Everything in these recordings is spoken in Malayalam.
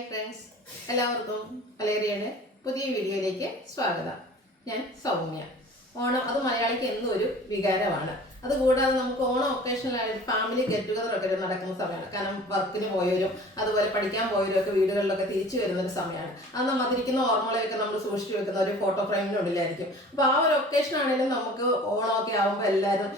ഹായ് ഫ്രണ്ട്സ്, എല്ലാവർക്കും വലേറിയയുടെ പുതിയ വീഡിയോയിലേക്ക് സ്വാഗതം. ഞാൻ സൗമ്യ. ഓണം അത് മലയാളിക്ക് എന്നും ഒരു വികാരമാണ്. അതുകൂടാതെ നമുക്ക് ഓണം ഒക്കേഷണലായിട്ട് ഫാമിലി ഗെറ്റ് ടുഗദർ ഒക്കെ നടക്കുന്ന സമയമാണ്. കാരണം വർക്കിന് പോയവരും അതുപോലെ പഠിക്കാൻ പോയവരും ഒക്കെ വീടുകളിലൊക്കെ തിരിച്ചു വരുന്നൊരു സമയമാണ്. അന്ന് മതിരിക്കുന്ന ഓർമ്മകളെയൊക്കെ നമ്മൾ സൂക്ഷിച്ചു വെക്കുന്ന ഒരു ഫോട്ടോ ഫ്രെയിമിനുള്ളിലായിരിക്കും. അപ്പോൾ ആ ഒരു ഒക്കേഷൻ ആണെങ്കിലും നമുക്ക് ഓണമൊക്കെ ആകുമ്പോൾ എല്ലാവരും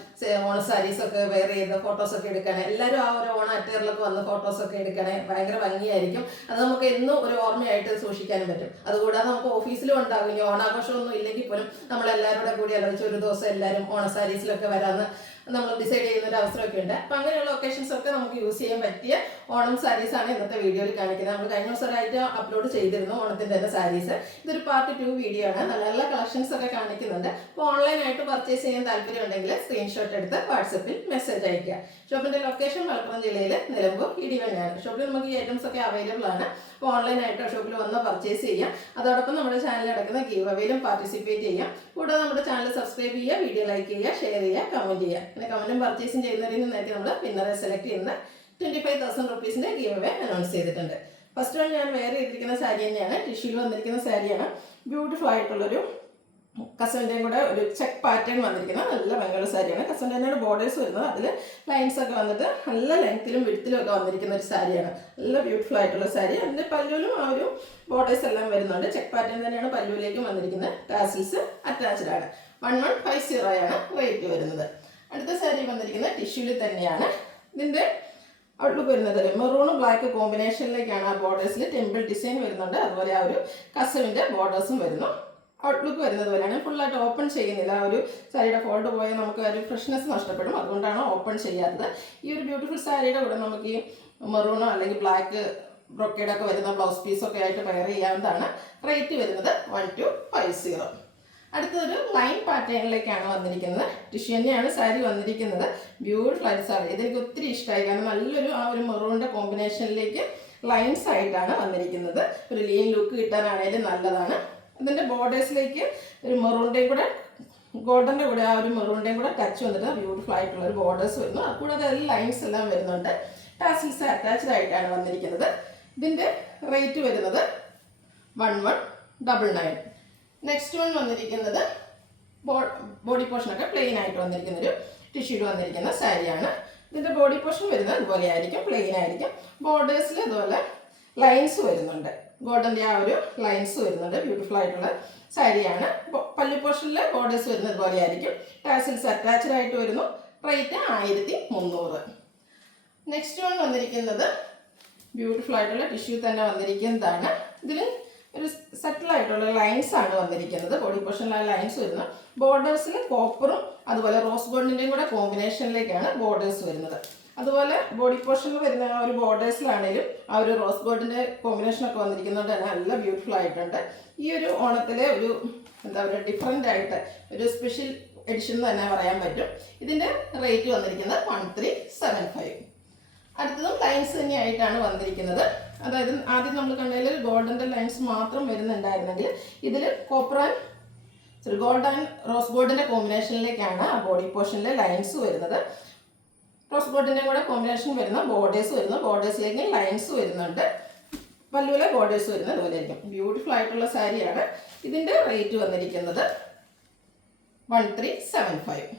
ഓണ സാരീസൊക്കെ വെയർ ചെയ്ത് ഫോട്ടോസൊക്കെ എടുക്കണേ, എല്ലാവരും ആ ഒരു ഓണ അറ്റയറിലൊക്കെ വന്ന് ഫോട്ടോസൊക്കെ എടുക്കണേ, ഭയങ്കര ഭംഗിയായിരിക്കും. അത് നമുക്ക് എന്നും ഒരു ഓർമ്മയായിട്ട് സൂക്ഷിക്കാനും പറ്റും. അതുകൂടാതെ നമുക്ക് ഓഫീസിലും ഉണ്ടാകും. ഇനി ഓണാഘോഷമൊന്നും ഇല്ലെങ്കിൽ പോലും നമ്മളെല്ലാവരും കൂടി ആലോചിച്ച് ഒരു ദിവസം എല്ലാവരും ഓണ സാരീസിലൊക്കെ വരാമെന്ന് നമ്മൾ ഡിസൈഡ് ചെയ്യുന്ന ഒരു അവസരമൊക്കെ ഉണ്ട്. അപ്പം അങ്ങനെയുള്ള ഒക്കേഷൻസ് ഒക്കെ നമുക്ക് യൂസ് ചെയ്യാൻ പറ്റിയ ഓണം സാരീസാണ് ഇന്നത്തെ വീഡിയോയിൽ കാണിക്കുന്നത്. നമ്മൾ കഴിഞ്ഞ ദിവസമായിട്ട് അപ്ലോഡ് ചെയ്തിരുന്നു ഓണത്തിൻ്റെ തന്നെ സാരീസ്. ഇതൊരു പാർട്ട് 2 വീഡിയോ ആണ്. നല്ല നല്ല കളക്ഷൻസ് ഒക്കെ കാണിക്കുന്നുണ്ട്. അപ്പോൾ ഓൺലൈനായിട്ട് പർച്ചേസ് ചെയ്യാൻ താല്പര്യം ഉണ്ടെങ്കിൽ സ്ക്രീൻഷോട്ട് എടുത്ത് വാട്സപ്പിൽ മെസ്സേജ് അയക്കുക. ഷോപ്പിൻ്റെ ലൊക്കേഷൻ മലപ്പുറം ജില്ലയിൽ നിലമ്പൂർ ഇടിവണ്ണയാണ്. ഷോപ്പിൽ നമുക്ക് ഈ ഐറ്റംസ് ഒക്കെ അവൈലബിൾ ആണ്. അപ്പോൾ ഓൺലൈനായിട്ട് ഷോപ്പിൽ വന്ന് പർച്ചേസ് ചെയ്യാം. അതോടൊപ്പം നമ്മുടെ ചാനലിൽ നടക്കുന്ന ഗീവ് അവേയിലും പാർട്ടിസിപ്പേറ്റ് ചെയ്യാം. കൂടാതെ നമ്മുടെ ചാനൽ സബ്സ്ക്രൈബ് ചെയ്യുക, വീഡിയോ ലൈക്ക് ചെയ്യുക, ഷെയർ ചെയ്യുക, കമൻറ്റ് ചെയ്യുക. പിന്നെ കമൻറ്റും പർച്ചേസും ചെയ്യുന്നതിൽ നിന്നായിട്ട് നമ്മൾ വിന്നറെ സെലക്ട് ചെയ്യുന്ന 25,000 റുപ്പീസിൻ്റെ ഗീവ് അവേ അനൗൺസ് ചെയ്തിട്ടുണ്ട്. ഫസ്റ്റ് വൺ ഞാൻ വെയർ ചെയ്തിരിക്കുന്ന സാരി തന്നെയാണ്. ടിഷ്യൂവിൽ വന്നിരിക്കുന്ന സാരിയാണ്. ബ്യൂട്ടിഫുൾ ആയിട്ടുള്ളൊരു കസവിൻ്റെയും കൂടെ ഒരു ചെക്ക് പാറ്റേൺ വന്നിരിക്കുന്ന നല്ല ഭംഗിയുള്ള സാരിയാണ്. കസവിൻ്റെ ബോർഡേഴ്സ് വരുന്നത്, അതിൽ ലൈൻസ് ഒക്കെ വന്നിട്ട് നല്ല ലെങ്ത്തിലും വിഡ്ത്തിലും ഒക്കെ വന്നിരിക്കുന്ന ഒരു സാരിയാണ്. നല്ല ബ്യൂട്ടിഫുൾ ആയിട്ടുള്ള സാരി. അതിൻ്റെ പല്ലുവിലും ആ ഒരു ബോർഡേഴ്സ് എല്ലാം വരുന്നുണ്ട്. ചെക്ക് പാറ്റേൺ തന്നെയാണ് പല്ലുവിലേക്കും വന്നിരിക്കുന്നത്. ടാസിൽസ് അറ്റാച്ച്ഡ് ആണ്. 1150 ആണ് റേറ്റ് വരുന്നത്. അടുത്ത സാരി വന്നിരിക്കുന്നത് ടിഷ്യൂവിൽ തന്നെയാണ്. ഇതിൻ്റെ ഔട്ട്ലുക്ക് വരുന്നത് മെറൂണും ബ്ലാക്ക് കോമ്പിനേഷനിലേക്കാണ്. ആ ബോർഡേഴ്സിൽ ടെമ്പിൾ ഡിസൈൻ വരുന്നുണ്ട്. അതുപോലെ ആ ഒരു കസവിൻ്റെ ബോർഡേഴ്സും വരുന്നു. ഔട്ട്ലുക്ക് വരുന്നത് പോലെയാണ്. ഫുള്ളായിട്ട് ഓപ്പൺ ചെയ്യുന്നില്ല. ആ ഒരു സാരിയുടെ ഫോൾഡ് പോയാൽ നമുക്ക് ഒരു ഫ്രഷ്നെസ് നഷ്ടപ്പെടും. അതുകൊണ്ടാണ് ഓപ്പൺ ചെയ്യാത്തത്. ഈ ഒരു ബ്യൂട്ടിഫുൾ സാരിയുടെ കൂടെ നമുക്ക് ഈ മെറൂണോ അല്ലെങ്കിൽ ബ്ലാക്ക് ബ്രൊക്കേഡൊക്കെ വരുന്ന ബ്ലൗസ് പീസൊക്കെ ആയിട്ട് വെയർ ചെയ്യാവുന്നതാണ്. റേറ്റ് വരുന്നത് 1250. അടുത്തൊരു ലൈൻ പാറ്റേണിലേക്കാണ് വന്നിരിക്കുന്നത്. ടിഷ്യൂ തന്നെയാണ് സാരി വന്നിരിക്കുന്നത്. ബ്യൂട്ടിഫുൾ ആയിട്ട് സാരി. ഇതെനിക്ക് ഒത്തിരി ഇഷ്ടമായി. കാരണം നല്ലൊരു ആ ഒരു മെറൂണിൻ്റെ കോമ്പിനേഷനിലേക്ക് ലൈൻസ് ആയിട്ടാണ് വന്നിരിക്കുന്നത്. ഒരു ലീൻ ലുക്ക് കിട്ടാനാണെങ്കിലും നല്ലതാണ്. ഇതിൻ്റെ ബോർഡേഴ്സിലേക്ക് ഒരു മെറൂണിൻ്റെയും കൂടെ ഗോൾഡൻ്റെ കൂടെ ആ ഒരു മെറൂണിൻ്റെയും കൂടെ ടച്ച് വന്നിട്ട് ബ്യൂട്ടിഫുൾ ആയിട്ടുള്ള ഒരു ബോർഡേഴ്സ് വരുന്നു. അതുകൂടാതെ അതിൽ ലൈൻസ് എല്ലാം വരുന്നുണ്ട്. ടാസിൽസ് അറ്റാച്ച്ഡ് ആയിട്ടാണ് വന്നിരിക്കുന്നത്. ഇതിൻ്റെ റേറ്റ് വരുന്നത് 1199. നെക്സ്റ്റ് വൺ വന്നിരിക്കുന്നത് ബോഡി പോർഷനൊക്കെ പ്ലെയിൻ ആയിട്ട് വന്നിരിക്കുന്ന ഒരു ടിഷ്യൂഡ് വന്നിരിക്കുന്ന സാരിയാണ്. ഇതിൻ്റെ ബോഡി പോർഷൻ വരുന്നത് ഇതുപോലെ ആയിരിക്കും, പ്ലെയിൻ ആയിരിക്കും. ബോർഡേഴ്സിൽ ഇതുപോലെ ലൈൻസ് വരുന്നുണ്ട്. ഗോൾഡൻ്റെ ആ ഒരു ലൈൻസ് വരുന്നുണ്ട്. ബ്യൂട്ടിഫുൾ ആയിട്ടുള്ള സാരിയാണ്. പല്ലു പോർഷനിൽ ബോർഡേഴ്സ് വരുന്നത് ഇതുപോലെ ആയിരിക്കും. ടാസിൽസ് അറ്റാച്ച്ഡ് ആയിട്ട് വരുന്നു. റേറ്റ് 1300. നെക്സ്റ്റ് വൺ വന്നിരിക്കുന്നത് ബ്യൂട്ടിഫുൾ ആയിട്ടുള്ള ടിഷ്യൂ തന്നെ വന്നിരിക്കുന്നതാണ്. ഇതിൽ ഒരു സെറ്റിലായിട്ടുള്ള ലൈൻസ് ആണ് വന്നിരിക്കുന്നത്. ബോഡി പോർഷനിൽ ആ ലൈൻസ് വരുന്നു. ബോർഡേഴ്സിൽ കോപ്പറും അതുപോലെ റോസ് ഗോൾഡിൻ്റെയും കൂടെ കോമ്പിനേഷനിലേക്കാണ് ബോർഡേഴ്സ് വരുന്നത്. അതുപോലെ ബോഡി പോർഷനിൽ വരുന്ന ആ ഒരു ബോർഡേഴ്സിലാണെങ്കിലും ആ ഒരു റോസ് ഗോൾഡിൻ്റെ കോമ്പിനേഷനൊക്കെ വന്നിരിക്കുന്നത് തന്നെ നല്ല ബ്യൂട്ടിഫുൾ ആയിട്ടുണ്ട്. ഈ ഒരു ഓണത്തിലെ ഒരു എന്താ പറയുക ഡിഫറെൻ്റ് ആയിട്ട് ഒരു സ്പെഷ്യൽ എഡിഷൻ തന്നെ പറയാൻ പറ്റും. ഇതിൻ്റെ റേറ്റ് വന്നിരിക്കുന്നത് 1375. അടുത്തതും ലൈൻസ് തന്നെയായിട്ടാണ് വന്നിരിക്കുന്നത്. അതായത് ആദ്യം നമ്മൾ കണ്ടതിൽ ഗോൾഡൻ്റെ ലൈൻസ് മാത്രം വരുന്നുണ്ടായിരുന്നെങ്കിൽ ഇതിൽ copper and gold and rose ഗോൾഡിൻ്റെ കോമ്പിനേഷനിലേക്കാണ് ആ ബോഡി പോർഷനിലെ ലൈൻസ് വരുന്നത്. റോസ് ഗോൾഡിൻ്റെ കൂടെ കോമ്പിനേഷൻ വരുന്ന ബോർഡേഴ്സ് വരുന്നു. ബോർഡേഴ്സിലേക്ക് ലൈൻസ് വരുന്നുണ്ട്. പല്ലുവിലെ ബോർഡേഴ്സ് വരുന്നത് അതുപോലെ ആയിരിക്കും. ബ്യൂട്ടിഫുൾ ആയിട്ടുള്ള സാരിയാണ്. ഇതിൻ്റെ റേറ്റ് വന്നിരിക്കുന്നത് 1375.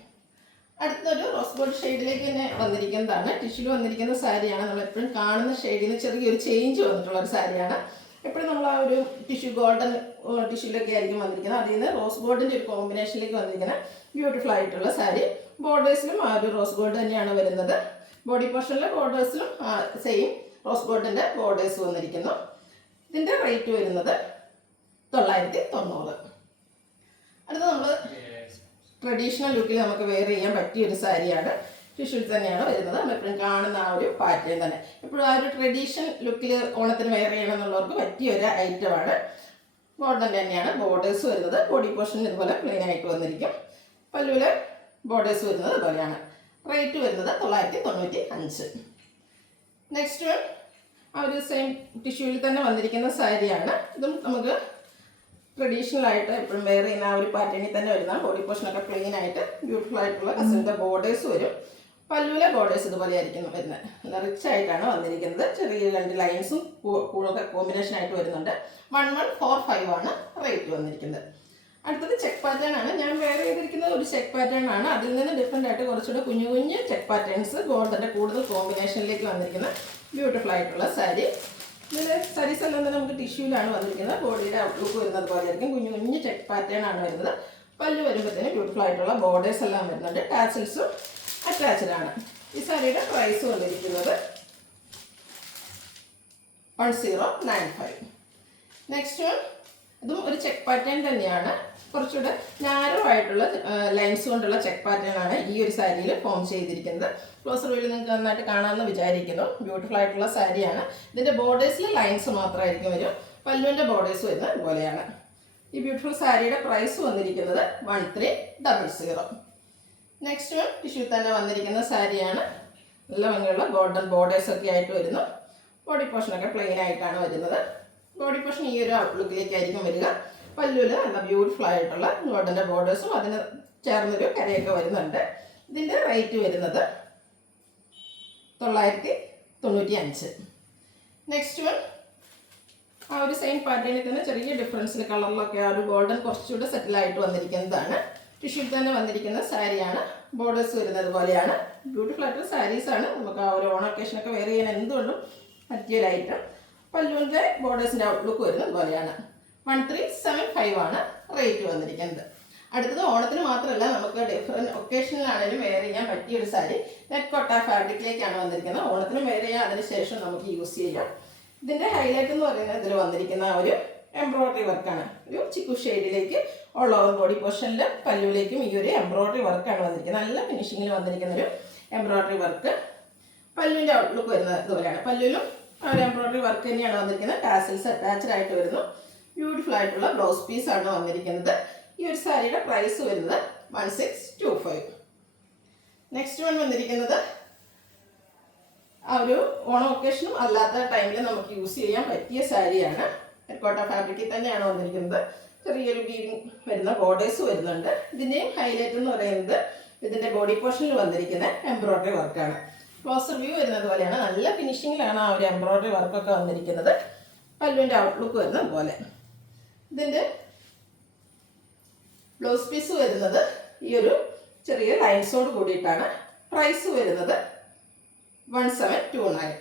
അടുത്തൊരു റോസ് ഗോൾഡ് ഷെയ്ഡിലേക്ക് തന്നെ വന്നിരിക്കുന്നതാണ്. ടിഷ്യൂല് വന്നിരിക്കുന്ന സാരിയാണ്. നമ്മൾ എപ്പോഴും കാണുന്ന ഷെയ്ഡിന് ചെറിയൊരു ചേഞ്ച് വന്നിട്ടുള്ള ഒരു സാരിയാണ്. എപ്പോഴും നമ്മൾ ആ ഒരു ടിഷ്യൂ ഗോൾഡൻ ടിഷ്യൂലൊക്കെ ആയിരിക്കും വന്നിരിക്കുന്നത്. അതിൽ നിന്ന് റോസ് ഗോൾഡിൻ്റെ ഒരു കോമ്പിനേഷനിലേക്ക് വന്നിരിക്കുന്ന ബ്യൂട്ടിഫുൾ ആയിട്ടുള്ള സാരി. ബോർഡേഴ്സിലും ആ ഒരു റോസ് ഗോൾഡ് തന്നെയാണ് വരുന്നത്. ബോഡി പോർഷനിലെ ബോർഡേഴ്സിലും സെയിം റോസ് ഗോൾഡിൻ്റെ ബോർഡേഴ്സ് വന്നിരിക്കുന്നു. ഇതിൻ്റെ റേറ്റ് വരുന്നത് 990. അടുത്ത നമ്മൾ ട്രഡീഷണൽ ലുക്കിൽ നമുക്ക് വെയർ ചെയ്യാൻ പറ്റിയൊരു സാരിയാണ്. ടിഷ്യൂൽ തന്നെയാണ് വരുന്നത്. നമ്മളെപ്പോഴും കാണുന്ന ആ ഒരു പാറ്റേൺ തന്നെ എപ്പോഴും ആ ഒരു ട്രഡീഷണൽ ലുക്കിൽ ഓണത്തിന് വെയർ ചെയ്യണം എന്നുള്ളവർക്ക് പറ്റിയൊരു ഐറ്റമാണ്. ഗോൾഡൻ തന്നെയാണ് ബോർഡേഴ്സ് വരുന്നത്. ബോഡി പോർഷൻ ഇതുപോലെ പ്ലെയിൻ ആയിട്ട് വന്നിരിക്കും. പല്ലുവിലെ ബോർഡേഴ്സ് വരുന്നത് ഇതുപോലെയാണ്. റേറ്റ് വരുന്നത് 995. നെക്സ്റ്റ് വൺ ആ ഒരു സെയിം ടിഷ്യൂവിൽ തന്നെ വന്നിരിക്കുന്ന സാരിയാണ്. ഇതും നമുക്ക് ട്രഡീഷണൽ ആയിട്ട് എപ്പോഴും വെയർ ചെയ്യുന്ന ആ ഒരു പാറ്റേണിൽ തന്നെ വരുന്ന ബോഡി പോർഷനൊക്കെ പ്ലെയിൻ ആയിട്ട് ബ്യൂട്ടിഫുൾ ആയിട്ടുള്ള കസവിൻ്റെ ബോർഡേഴ്സ് വരും. പല്ലുവിലെ ബോർഡേഴ്സ് ഇതുപോലെ ആയിരിക്കും വരുന്നത്. നല്ല റിച്ച് ആയിട്ടാണ് വന്നിരിക്കുന്നത്. ചെറിയ 2 ലൈൻസും കൂടുതൽ കോമ്പിനേഷൻ ആയിട്ട് വരുന്നുണ്ട്. 1145 ആണ് റേറ്റ് വന്നിരിക്കുന്നത്. അടുത്തത് ചെക്ക് പാറ്റേൺ ആണ്. ഞാൻ വെയർ ചെയ്തിരിക്കുന്നത് ഒരു ചെക്ക് പാറ്റേൺ ആണ്. അതിൽ നിന്ന് ഡിഫറെൻ്റ് ആയിട്ട് കുറച്ചുകൂടെ കുഞ്ഞു കുഞ്ഞ് ചെക്ക് പാറ്റേൺസ് ഗോൾഡിൻ്റെ കൂടുതൽ കോമ്പിനേഷനിലേക്ക് വന്നിരിക്കുന്ന ബ്യൂട്ടിഫുൾ ആയിട്ടുള്ള സാരി. ഇതിൽ സാരീസ് എല്ലാം തന്നെ നമുക്ക് ടിഷ്യൂലാണ് വന്നിരിക്കുന്നത്. ബോഡിയുടെ ഔട്ട്ലുക്ക് വരുന്നത് പോലെ ആയിരിക്കും. കുഞ്ഞു കുഞ്ഞ് ചെക്ക് പാറ്റേൺ ആണ് വരുന്നത്. പല്ല് വരുമ്പോഴത്തേന് ബ്യൂട്ടിഫുൾ ആയിട്ടുള്ള ബോർഡേഴ്സ് എല്ലാം വരുന്നുണ്ട്. ടാസിൽസും അറ്റാച്ച്ഡ് ആണ്. ഈ സാരിയുടെ പ്രൈസ് വന്നിരിക്കുന്നത് 1095. നെക്സ്റ്റ് ഇതും ഒരു ചെക്ക് പാറ്റേൺ തന്നെയാണ്. കുറച്ചുകൂടെ നാരോ ആയിട്ടുള്ള ലൈൻസ് കൊണ്ടുള്ള ചെക്ക് പാറ്റേൺ ആണ് ഈ ഒരു സാരിയിൽ ഫോം ചെയ്തിരിക്കുന്നത്. ക്ലോസർ വ്യൂവിൽ നിങ്ങൾക്ക് നന്നായിട്ട് കാണാമെന്ന് വിചാരിക്കുന്നു. ബ്യൂട്ടിഫുൾ ആയിട്ടുള്ള സാരിയാണ്. ഇതിൻ്റെ ബോർഡേഴ്സിൽ ലൈൻസ് മാത്രമായിരിക്കും വരും. പല്ലുവിൻ്റെ ബോർഡേഴ്സ് വരുന്നത് ഇതുപോലെയാണ്. ഈ ബ്യൂട്ടിഫുൾ സാരിയുടെ പ്രൈസ് വന്നിരിക്കുന്നത് 1300. നെക്സ്റ്റ് ടിഷ്യൂ തന്നെ വന്നിരിക്കുന്ന സാരിയാണ്. നല്ല ഭംഗിയുള്ള ഗോൾഡൻ ബോർഡേഴ്സ് ഒക്കെ ആയിട്ട് വരുന്നു. ബോഡി പോർഷനൊക്കെ പ്ലെയിൻ ആയിട്ടാണ് വരുന്നത്. ബോഡി പോർഷൻ ഈ ഒരു ഔട്ട്ലുക്കിലേക്കായിരിക്കും വരിക. പല്ലുവിൽ നല്ല ബ്യൂട്ടിഫുൾ ആയിട്ടുള്ള ഗോൾഡൻ്റെ ബോർഡേഴ്സും അതിന് ചേർന്നൊരു കരയൊക്കെ വരുന്നുണ്ട്. ഇതിൻ്റെ റേറ്റ് വരുന്നത് 995. നെക്സ്റ്റ് വൺ ആ ഒരു സെയിം പാറ്റേണിൽ തന്നെ ചെറിയ ഡിഫറൻസിൽ കളറിലൊക്കെ ആ ഒരു ഗോൾഡൻ കുറച്ചുകൂടെ സെറ്റിലായിട്ട് വന്നിരിക്കുന്നതാണ്. ടിഷ്യൂ തന്നെ വന്നിരിക്കുന്ന സാരിയാണ്. ബോർഡേഴ്സ് വരുന്നത് പോലെയാണ്. ബ്യൂട്ടിഫുൾ ആയിട്ടുള്ള സാരീസാണ്. നമുക്ക് ആ ഒരു ഓൺ ഒക്കേഷനൊക്കെ വെയർ ചെയ്യാൻ എന്തുകൊണ്ടും പറ്റിയൊരു ഐറ്റം. പല്ലുവിൻ്റെ ബോർഡേഴ്സിൻ്റെ ഔട്ട്ലുക്ക് വരുന്നത് പോലെയാണ്. 1375 ആണ് റേറ്റ് വന്നിരിക്കുന്നത്. അടുത്തത് ഓണത്തിന് മാത്രമല്ല, നമുക്ക് ഡിഫറെൻറ്റ് ഒക്കേഷനിലാണെങ്കിലും വെയർ ചെയ്യാൻ പറ്റിയൊരു സാരി. നെറ്റ് കോട്ട ഫാബ്രിക്കിലേക്കാണ് വന്നിരിക്കുന്നത്. ഓണത്തിന് വെയർ ചെയ്യാൻ അതിന് ശേഷം നമുക്ക് യൂസ് ചെയ്യാം. ഇതിൻ്റെ ഹൈലൈറ്റ് എന്ന് പറയുന്നത് ഇതിൽ വന്നിരിക്കുന്ന ഒരു എംബ്രോയ്ഡറി വർക്കാണ്. ഒരു ചിക്കു ഷെയ്ഡിലേക്ക് ഓൾ ഓവർ ബോഡി പോർഷനിൽ പല്ലുവിലേക്കും ഈ ഒരു എംബ്രോയ്ഡറി വർക്കാണ് വന്നിരിക്കുന്നത്. നല്ല ഫിനിഷിങ്ങിൽ വന്നിരിക്കുന്ന ഒരു എംബ്രോയ്ഡറി വർക്ക്. പല്ലുവിൻ്റെ ഔട്ട്ലുക്ക് വരുന്നത് ഇതുപോലെയാണ്. പല്ലുവിലും ആ ഒരു എംബ്രോയ്ഡറി വർക്ക് തന്നെയാണ് വന്നിരിക്കുന്നത്. ടാസിൽസ് അറ്റാച്ച്ഡ് ആയിട്ട് വരുന്നു. ബ്യൂട്ടിഫുൾ ആയിട്ടുള്ള ബ്ലൗസ് പീസാണ് വന്നിരിക്കുന്നത്. ഈ ഒരു സാരിയുടെ പ്രൈസ് വരുന്നത് 1625. നെക്സ്റ്റ് വൺ വന്നിരിക്കുന്നത് ആ ഒരു ഓണം ഒക്കേഷനും അല്ലാത്ത ടൈമിൽ നമുക്ക് യൂസ് ചെയ്യാൻ പറ്റിയ സാരിയാണ്. കോട്ട ഫാബ്രിക്കിൽ തന്നെയാണ് വന്നിരിക്കുന്നത്. ചെറിയൊരു വീവിങ് വരുന്ന ബോർഡേഴ്സ് വരുന്നുണ്ട്. ഇതിൻ്റെയും ഹൈലൈറ്റ് എന്ന് പറയുന്നത് ഇതിൻ്റെ ബോഡി പോർഷനിൽ വന്നിരിക്കുന്ന എംബ്രോയ്ഡറി വർക്കാണ്. ക്ലോസർ വ്യൂ വരുന്നത് പോലെയാണ്. നല്ല ഫിനിഷിങ്ങിലാണ് ആ ഒരു എംബ്രോയ്ഡറി വർക്കൊക്കെ വന്നിരിക്കുന്നത്. പല്ലുവിൻ്റെ ഔട്ട്ലുക്ക് വരുന്നത് പോലെ. ഇതിൻ്റെ ബ്ലൗസ് പീസ് വരുന്നത് ഈ ഒരു ചെറിയ ലൈൻസോട് കൂടിയിട്ടാണ്. പ്രൈസ് വരുന്നത് 1729.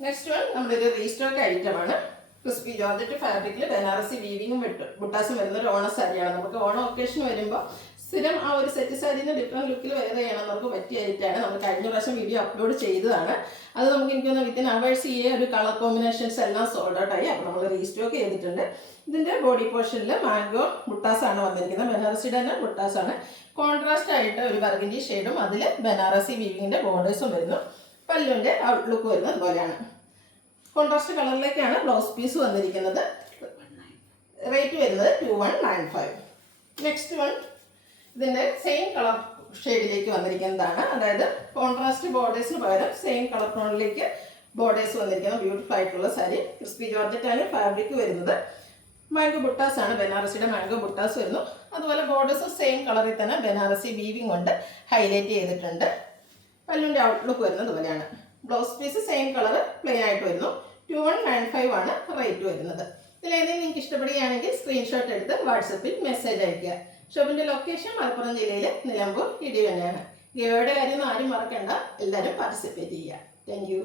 നെക്സ്റ്റ് വൺ നമ്മളൊരു റീസ്റ്റോക്ക് ഐറ്റമാണ്. ക്രിസ്പി ജോർജറ്റ് ഫാബ്രിക്കിൽ ബനാറസി വീവിങ്ങും ബുട്ടാസും വരുന്ന ഒരു ഓണ സാരിയാണ്. നമുക്ക് ഓണം ഒക്കേഷൻ വരുമ്പോൾ സ്ഥിരം ആ ഒരു സെറ്റ് സാരിന്ന് ഡിഫറെൻറ്റ് ലുക്കിൽ വെയർ ചെയ്യണം നമുക്ക് പറ്റിയ ഐറ്റമാണ്. നമ്മൾ കഴിഞ്ഞ പ്രാവശ്യം വീഡിയോ അപ്ലോഡ് ചെയ്തതാണ്. അത് നമുക്ക് എനിക്കൊന്ന് വിത്തിൻ അവേഴ്സ് ഈ ഒരു കളർ കോമ്പിനേഷൻസ് എല്ലാം സോൾഡ് ഔട്ട് ആയി. അപ്പോൾ നമ്മൾ റീസ്റ്റോക്ക് ചെയ്തിട്ടുണ്ട്. ഇതിൻ്റെ ബോഡി പോർഷനിൽ മാംഗോ ബുട്ടാസാണ് വന്നിരിക്കുന്നത്. ബനാറസിയുടെ തന്നെ ബുട്ടാസാണ്. കോൺട്രാസ്റ്റ് ആയിട്ട് ഒരു ബർഗൻഡി ഷെയ്ഡും അതിൽ ബനാറസി വീവിങ്ങിൻ്റെ ബോർഡേഴ്സും വരുന്നു. പല്ലുവിൻ്റെ ഔട്ട്ലുക്ക് വരുന്നത് പോലെയാണ്. കോൺട്രാസ്റ്റ് കളറിലേക്കാണ് ബ്ലൗസ് പീസ് വന്നിരിക്കുന്നത്. റേറ്റ് വരുന്നത് 2195. നെക്സ്റ്റ് വൺ ഇതിൻ്റെ സെയിം കളർ ഷെയ്ഡിലേക്ക് വന്നിരിക്കുന്നതാണ്. അതായത് കോൺട്രാസ്റ്റ് ബോർഡേഴ്സിന് പകരം സെയിം കളർ ടോണിലേക്ക് ബോർഡേഴ്സ് വന്നിരിക്കുന്ന ബ്യൂട്ടിഫുൾ ആയിട്ടുള്ള സാരി. ക്രിസ്പി ജോർജറ്റാണ് ഫാബ്രിക് വരുന്നത്. മാംഗോ ബുട്ടാസ് ആണ്. ബനാറസിയുടെ മാംഗോ ബുട്ടാസ് വരുന്നു. അതുപോലെ ബോർഡേഴ്സും സെയിം കളറിൽ തന്നെ ബനാറസി വീവിങ് കൊണ്ട് ഹൈലൈറ്റ് ചെയ്തിട്ടുണ്ട്. പല്ലുവിൻ്റെ ഔട്ട്ലുക്ക് വരുന്നത് പോലെയാണ്. Blouse piece same colour plain ആയിട്ട് വരുന്നു. 2195 ആണ് റേറ്റ് വരുന്നത്. ഇതിലേതെങ്കിലും നിങ്ങൾക്ക് ഇഷ്ടപ്പെടുകയാണെങ്കിൽ സ്ക്രീൻഷോട്ട് എടുത്ത് വാട്സപ്പിൽ മെസ്സേജ് അയയ്ക്കുക. ഷോപ്പിൻ്റെ ലൊക്കേഷൻ മലപ്പുറം ജില്ലയിലെ നിലമ്പൂർ ഇടിവണ്ണയാണ്. ഗിവയുടെ കാര്യം ആരും മറക്കണ്ട. എല്ലാവരും പാർട്ടിസിപ്പേറ്റ് ചെയ്യുക. Thank you.